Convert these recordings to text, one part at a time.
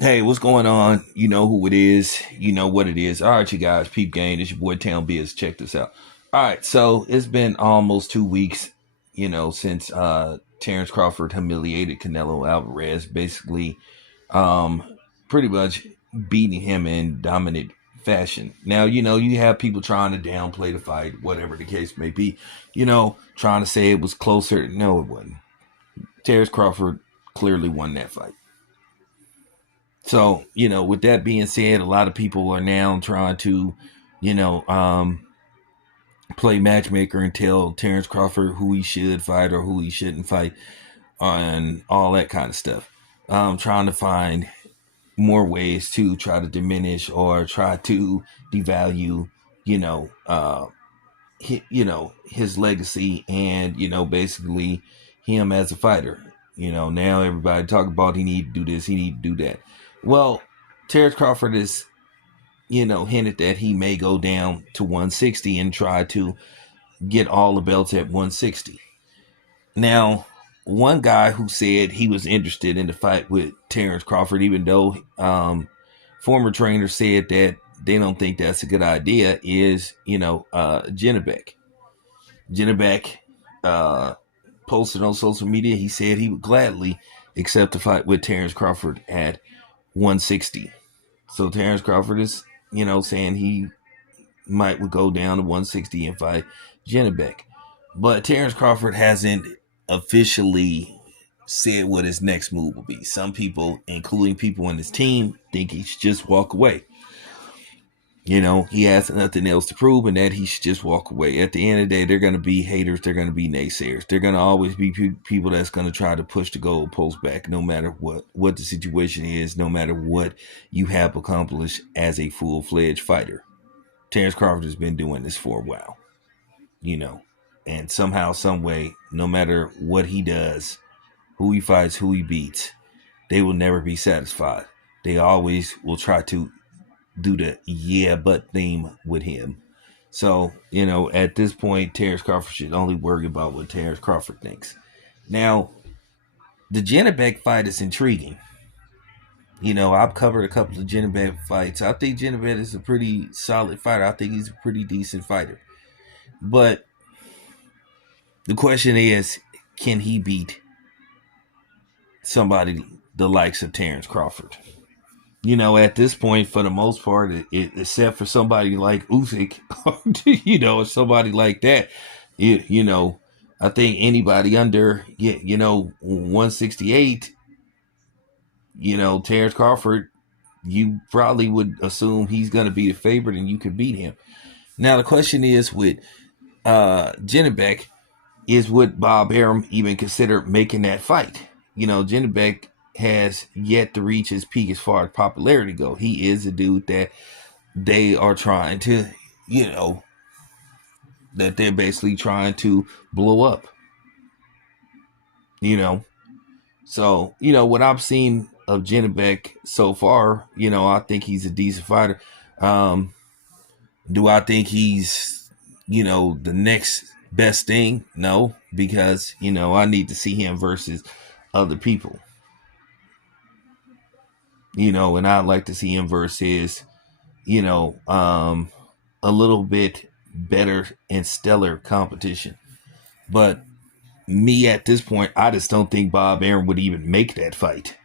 Hey, what's going on? You know who it is. You know what it is. All right, you guys, peep game. It's your boy Town Biz. Check this out. All right, so it's been almost 2 weeks, since Terrence Crawford humiliated Canelo Alvarez, basically, pretty much beating him in dominant fashion. Now, you have people trying to downplay the fight, whatever the case may be, trying to say it was closer. No, it wasn't. Terrence Crawford clearly won that fight. So, with that being said, a lot of people are now trying to, you know, um, play matchmaker and tell Terrence Crawford who he should fight or who he shouldn't fight and all that kind of stuff. Trying to find more ways to try to diminish or try to devalue, you know, his legacy and, basically him as a fighter. Now everybody talk about he need to do this, he need to do that. Well, Terrence Crawford is, hinted that he may go down to 160 and try to get all the belts at 160. Now, one guy who said he was interested in the fight with Terrence Crawford, even though former trainers said that they don't think that's a good idea, is, Janibek. Janibek posted on social media, he said he would gladly accept a fight with Terrence Crawford at 160. So Terrence Crawford is, saying he might would go down to 160 and fight Janibek. But Terrence Crawford hasn't officially said what his next move will be. Some people, including people on his team, think he should just walk away. He has nothing else to prove and that he should just walk away. At the end of the day, they're going to be haters. They're going to be naysayers. They're going to always be people that's going to try to push the goalpost back no matter what the situation is, no matter what you have accomplished as a full-fledged fighter. Terrence Crawford has been doing this for a while, and somehow, some way, no matter what he does, who he fights, who he beats, they will never be satisfied. They always will try to do the yeah but theme with him. So, at this point, Terrence Crawford should only worry about what Terrence Crawford thinks. Now, the Janibek fight is intriguing. I've covered a couple of Janibek fights. I think Janibek is a pretty solid fighter. I think he's a pretty decent fighter. But the question is, can he beat somebody the likes of Terrence Crawford? At this point, for the most part, except for somebody like Usyk, or somebody like that, I think anybody under, 168, Terrence Crawford, you probably would assume he's going to be the favorite and you could beat him. Now, the question is with Janibek, is would Bob Arum even consider making that fight? Janibek has yet to reach his peak as far as popularity go. He is a dude that they are trying to, that they're basically trying to blow up. So, what I've seen of Janibek so far, I think he's a decent fighter. Do I think he's, the next best thing? No, because, I need to see him versus other people. And I'd like to see him versus, a little bit better and stellar competition. But me at this point, I just don't think Bob Arum would even make that fight.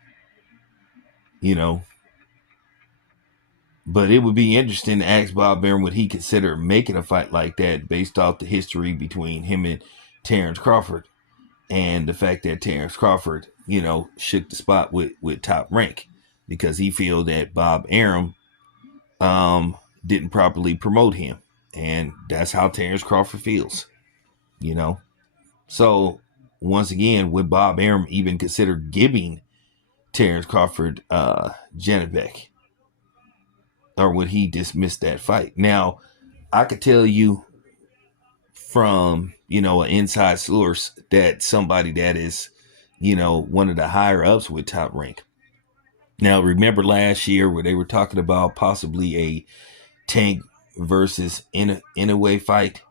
But it would be interesting to ask Bob Arum would he consider making a fight like that based off the history between him and Terrence Crawford and the fact that Terrence Crawford, shook the spot with Top Rank because he feel that Bob Arum didn't properly promote him. And that's how Terrence Crawford feels, So, once again, would Bob Arum even consider giving Terrence Crawford Janibek? Or would he dismiss that fight? Now, I could tell you from, an inside source that somebody that is, one of the higher ups with Top Rank. Now, remember last year where they were talking about possibly a Tank versus Inoue fight?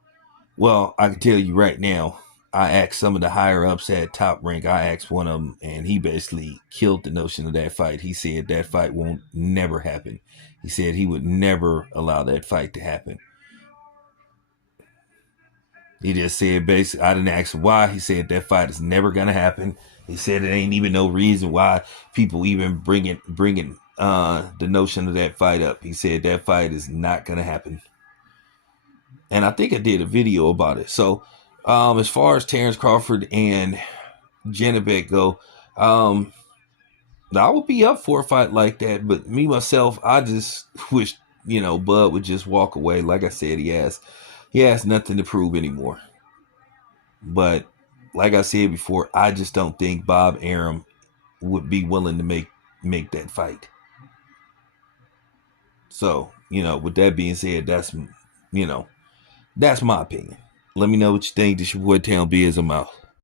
Well, I can tell you right now, I asked some of the higher ups at Top Rank. I asked one of them, and he basically killed the notion of that fight. He said that fight won't never happen. He said he would never allow that fight to happen. He just said basically, I didn't ask him why. He said that fight is never gonna happen. He said it ain't even no reason why people even bringing the notion of that fight up. He said that fight is not gonna happen. And I think I did a video about it. So as far as Terrence Crawford and Janibek go, I would be up for a fight like that. But me myself, I just wish Bud would just walk away. Like I said, he has nothing to prove anymore. But like I said before, I just don't think Bob Arum would be willing to make that fight. So, with that being said, that's my opinion. Let me know what you think. This your boy Town Biz. I'm out.